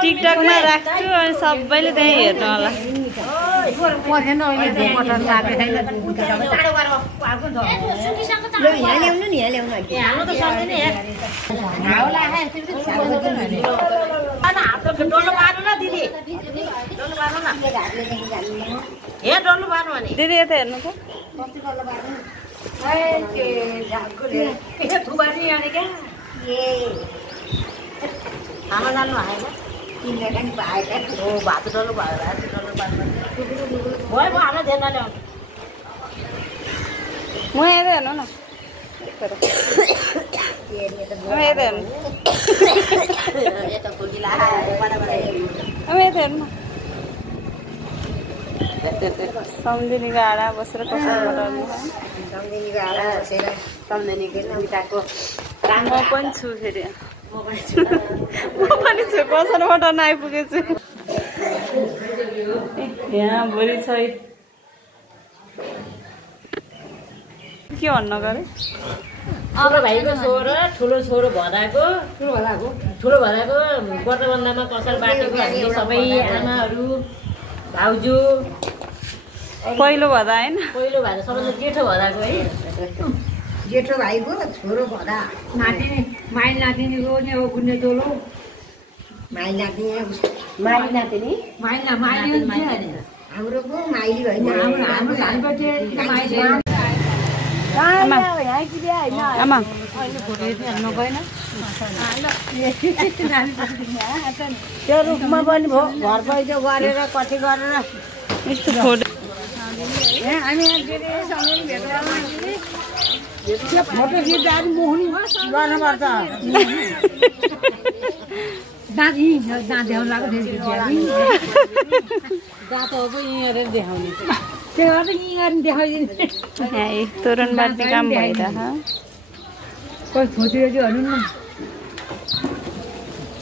टिकटकमा राख्छु अनि सबैले त्यही हेर्नु होला दिदी यता हेर्नु त सम्झिने गाडा बसेर म पनि छु फेरि म पनि छु कसरबाट आइपुगेछु यहाँ भोलि छ के भन्न गरे ठुलो भाइको छोरो ठुलो छोरो भदाको व्रतबन्धमा कसर बाटेको हामीले सबै आमाहरू भाउजू पहिलो भदा हैन पहिलो भदा सबैले जेठो भदाको है जेठो भाइको छोरो भदा नातिनी माइल नातिनीको नि हो गुन्ने चोलो माइल नातिनी हाम्रो को माइली होइन हाम्रो धानपटे माइली आमा त्यो रुखमा पनि भयो घर पैसा गरेर कति गरेर यस्तो फोटो फोटो खिच्दा मुहुन गर्नुपर्छ दाँत देखाउनु लाग्यो दाँत अब यहीँ गरेर देखाउने त्यो गर्दा यहीँ गरेर देखाइदिनु तोरण बाँड्ने काम भइरह कोही छोटियो चाहिँ भन्नु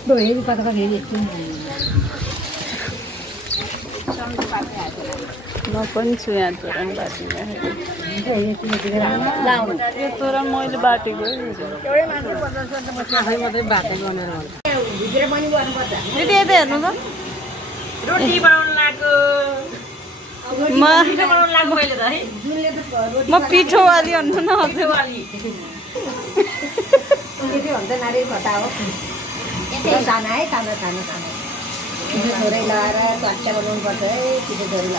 न हेरि कता कता हेरि म पनि छु यहाँ तोरण बाँड्ने यो तोरण मैले बाटेको दिदी यता हेर्नु त रोटी बनाउन लाग्यो म पिठोवाली भन्नु न हजुरवाली साना है सानो पिठो छोरै लगाएर चट्टा बनाउनु पर्छ है पिठो छोरी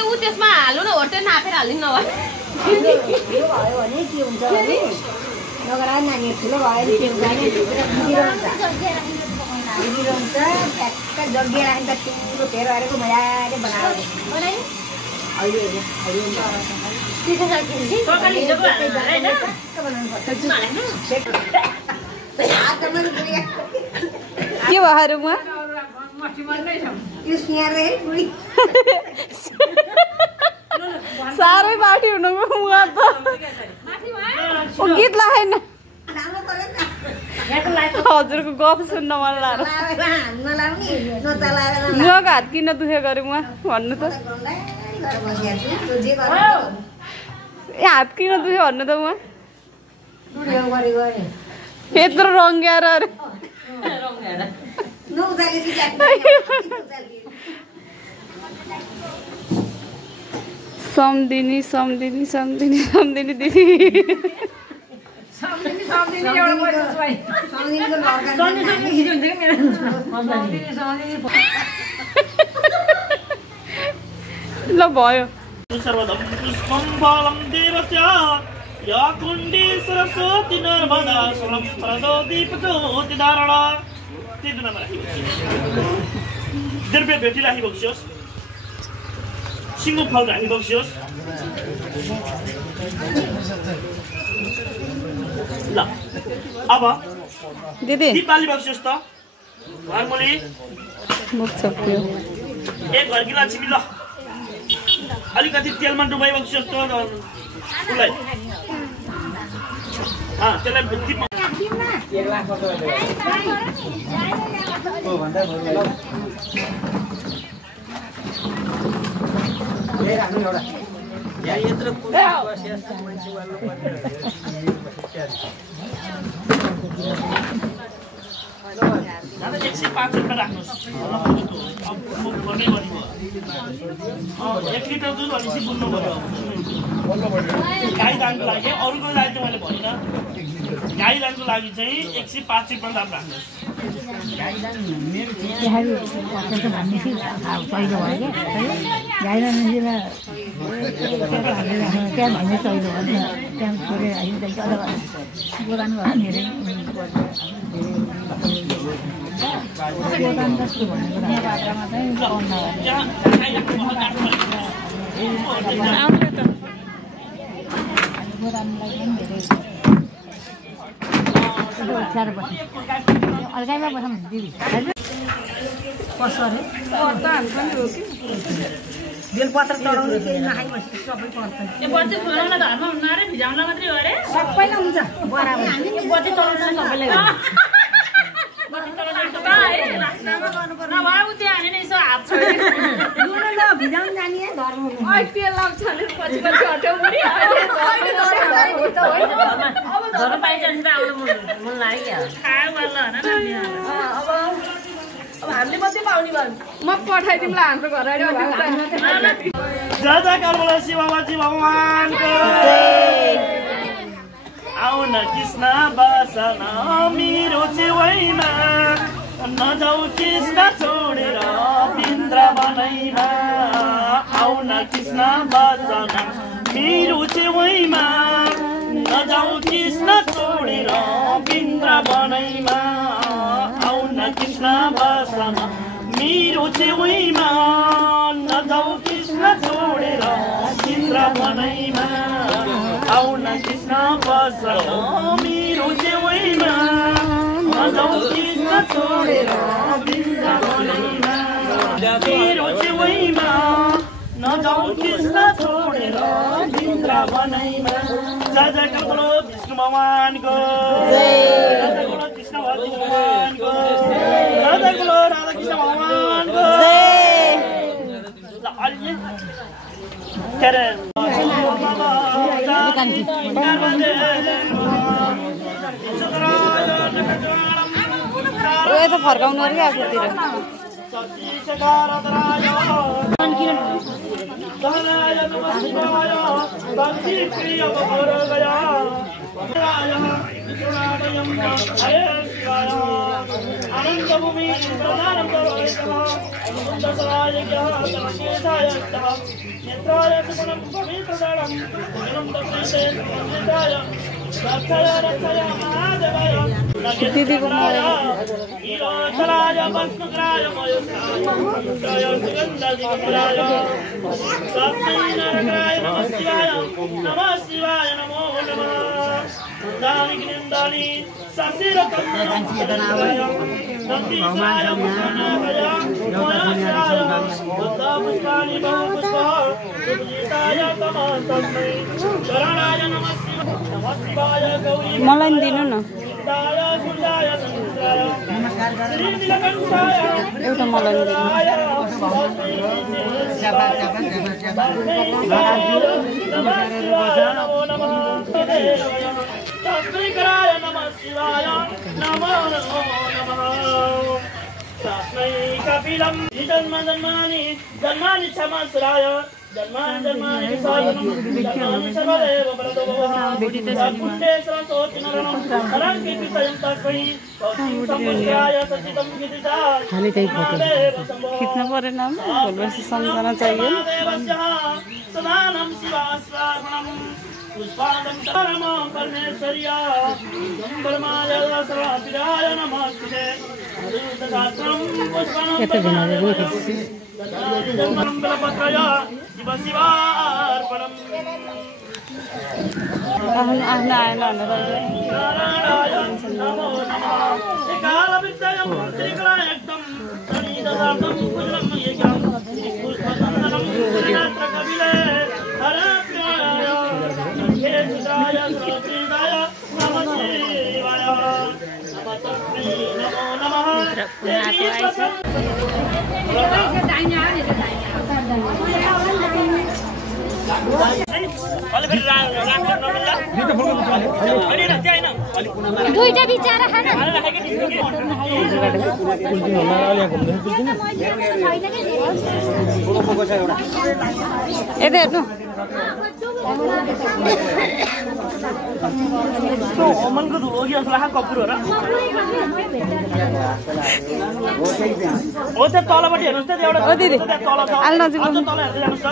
ऊ त्यसमा हाल्नु न होटेल नापेर हालिदिनु नभए ठुलो भयो भने के हुन्छ भने नगर नानी ठुलो भयो भने के हुन्छ ठ्याक्क जग्गिएर राख्दा ठुलो तेरो हालेको मजाले बनाएर के भयो साह्रै बाटी हुनु त गीत लगाएन हजुरको गफ सुन्न मन लाग्यो मुवाको हात किन दुखे गरे मुवा भन्नु त ए हात किन दुख्यो भन्नु त मुवा यत्रो रङ्ग्याएर अरे सम्धिनी सम्धिनी सम्धिनी सम्धिनी दिदी ल भयो द्रव्य भेटी राखिबक्सियोस् सिङ्गो फल राखिबक्सियोस् ल अब दिदी दीपाली बक्सियोस् त घरमुली मुख सक्यो एक घर गिला छिमी ल अलिकति तेलमा डुबाइ बक्सियोस् त उसलाई त्यसलाई दीप दादा 105 रुपैयाँ राख्नुहोस्। अब म भन्नै भने भयो। 1 लिटर दुध भनेपछि बुझ्नु पर्यो। गाई दानको लागि अरूको लागि चाहिँ मैले भनिनँ। गाई दानको लागि चाहिँ 105 रुपैयाँ दाम राख्नुहोस्। बेलपत्र चढाउनु केही नखाइबस्छ सबै पर्छ यो बत्ती फुलाउन घरमा हुन्न रे भिजाउन मात्रै हो रे सबैलाई हुन्छ बराबर हामी यो बत्ती चलाउन सबैलाई बत्ती चलाउन सबै रास्तामा गर्नुपर्छ नभए उतै हाने नि यसो हात छोड्यो ल भिजाउन जाने धर्म अहिले तेल लाउँछ नि पछि पछि हटाउ पनि घर पाइन्छ नि त आउनु मन लाग्यो खायो वाला हैन अब हामीले मात्रै पाउने भयो म पठाइदिउँला हाम्रो घर आएर जय जयकार बोलो शिव बाबाजी भगवानको आउन कृष्ण बसन मेरो छेउमा नजाऊ कृष्ण छोडेर वृन्दावनैमा आउन कृष्ण बसन मेरो छेउमा नजाऊ कृष्ण छोडेर वृन्दावनैमा आउन कृष्ण बसन मेरो छेउमा नजाऊ कृष्ण छोडेर वृन्दावनैमा आउन कृष्ण बसन मेरो छेउमा नजाऊ कृष्ण छोडेर वृन्दावनैमा मेरो छेउमा नजाऊ कृष्ण छोडेर वृन्दावनैमा जय जयकार बोलो विष्णु भगवानको जय जय बोलो कृष्ण भगवानको जय जय बोलो राधा कृष्ण भगवानको जय त फर्काउनु अरे आफूतिर दिदीको मलाई दिनु न एउटा मलाई जन्मानि क्षमाश्राय जन्मानि जन्मानि जन्मानि सर्वदेव प्रदो पुण्येश्वर सोचिनरणं हरं कीर्तितं तस्मै समुद्राय सचितं कीर्तिताय खिच्नु पऱ्यो नाम भोलि सम्झना चाहियो सदानं शिवास्वार्पणं पुष्पादं परमं परमेश्वर्या ब्रह्माय सर्वाधिराय नमस्ते शिव शिवार्पणम् आफ्नो आएन नमो नमः एकालविद्यं त्रिकलायक्तं सनिददातं पुत्रं यज्ञं पुष्पचन्दनं त्रिनेत्रकपिले हरप्रियाय हे सुदाय सर्वप्रियाय नमः शिवाय नमः तस्मै नमो नमः दुईटा बिचारा खाना यता हेर्नु अमनको धुलो कि जस्तो लाग्छ कपुर हो त्यो तलपट्टि हेर्नुहोस् त एउटा तल छ तल हेर्दै जानुहोस् त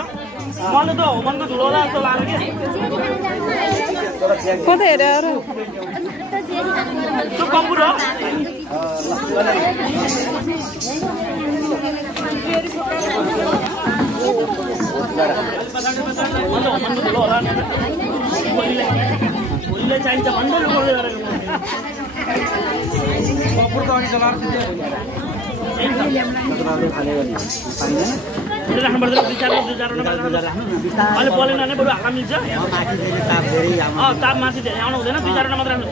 मैले त होमनको धुलो होला जस्तो लाग्यो कि कता हेऱ्यो अरू त्यो कपुर हो होमनको धुलो होला भोलिले चाहिन्छ भन्दै बोल्दै गरेको कपुर त अघि चलाएर राख्नु पर्दैन अहिले बोलेन भने बरु हाका मिल्छ ताप माथि धेरै आउनु हुँदैन 2-4 मात्र राख्नु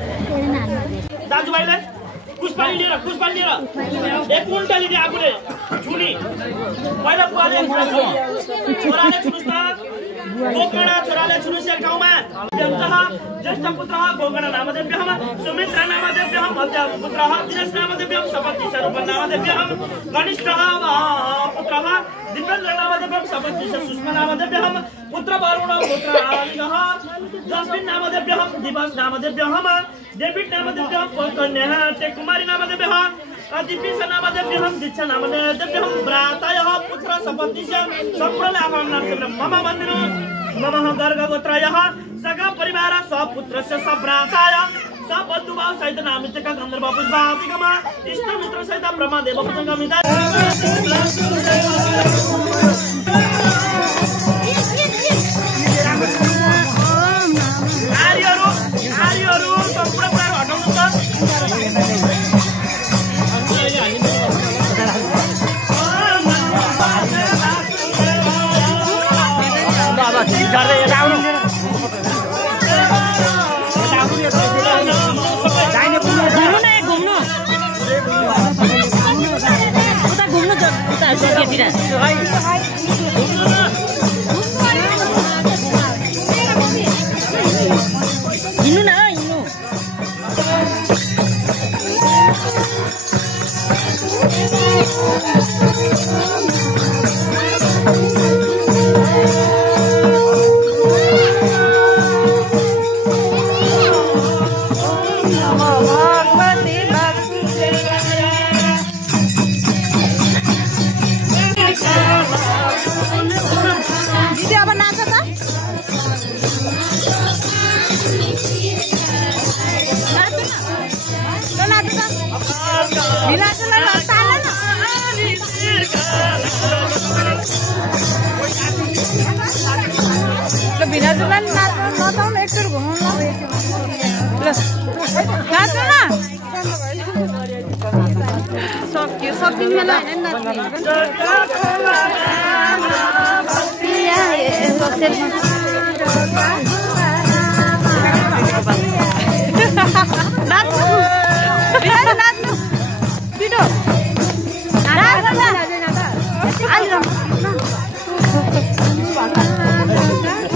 दाजुभाइलाई पुष्पाली लिएर एक उल्टा लिने आफूले छुनी पहिला बुवाले छोराले छुनुस् त गोकर्ण छोराले छुनुस् एक ठाउँमा ज्येष्ठ पुत्र गोकर्ण नामदेव्यः सुमित्रा नामदेव्यः मध्य पुत्र दिनेश नामदेव्यः सपत्ति स्वरूप नामदेव्यः कनिष्ठ पुत्र दिपेन्द्र नामदेव्यः सपत्ति सुष्मा नामदेव्यः पुत्र वरुण पुत्र आलिगः जस्मिन नामदेव्यः दिवस नामदेव्यः डेविड नामदेव्यः कन्या टेकुमारी नामदेव्यः दिपिस नामदेव्यः दीक्षा नामदेव्यः व्रातायः पुत्र सपत्ति सम्पूर्ण मम मन्दिर मम गर्गगोत्रयः सखा परिवार सपुत्रस्य सव्राताय सबन्धुभाव सहित नामितका गन्धर्व पुष्पादिगमा इष्ट मित्र सहित ब्रह्मदेव पुत्रगमिता आर्यहरू सम्पूर्ण कुरा हटाउनु त हिँड्नु न हिँड्नु बिनाजुलाई नचाउनु एकचोटि घुमाउनु नाच्नु न सक्यो सक्दिनु बेला होइन नाच्नु नाच्नु पिटो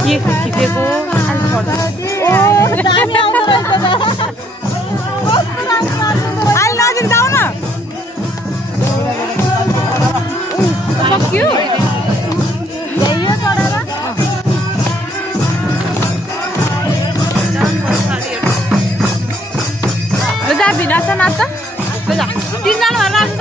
के खिचेको नजिक जाऊ न सक्यो जा भिनास नाच्छ 3 जना भएर नाच्छ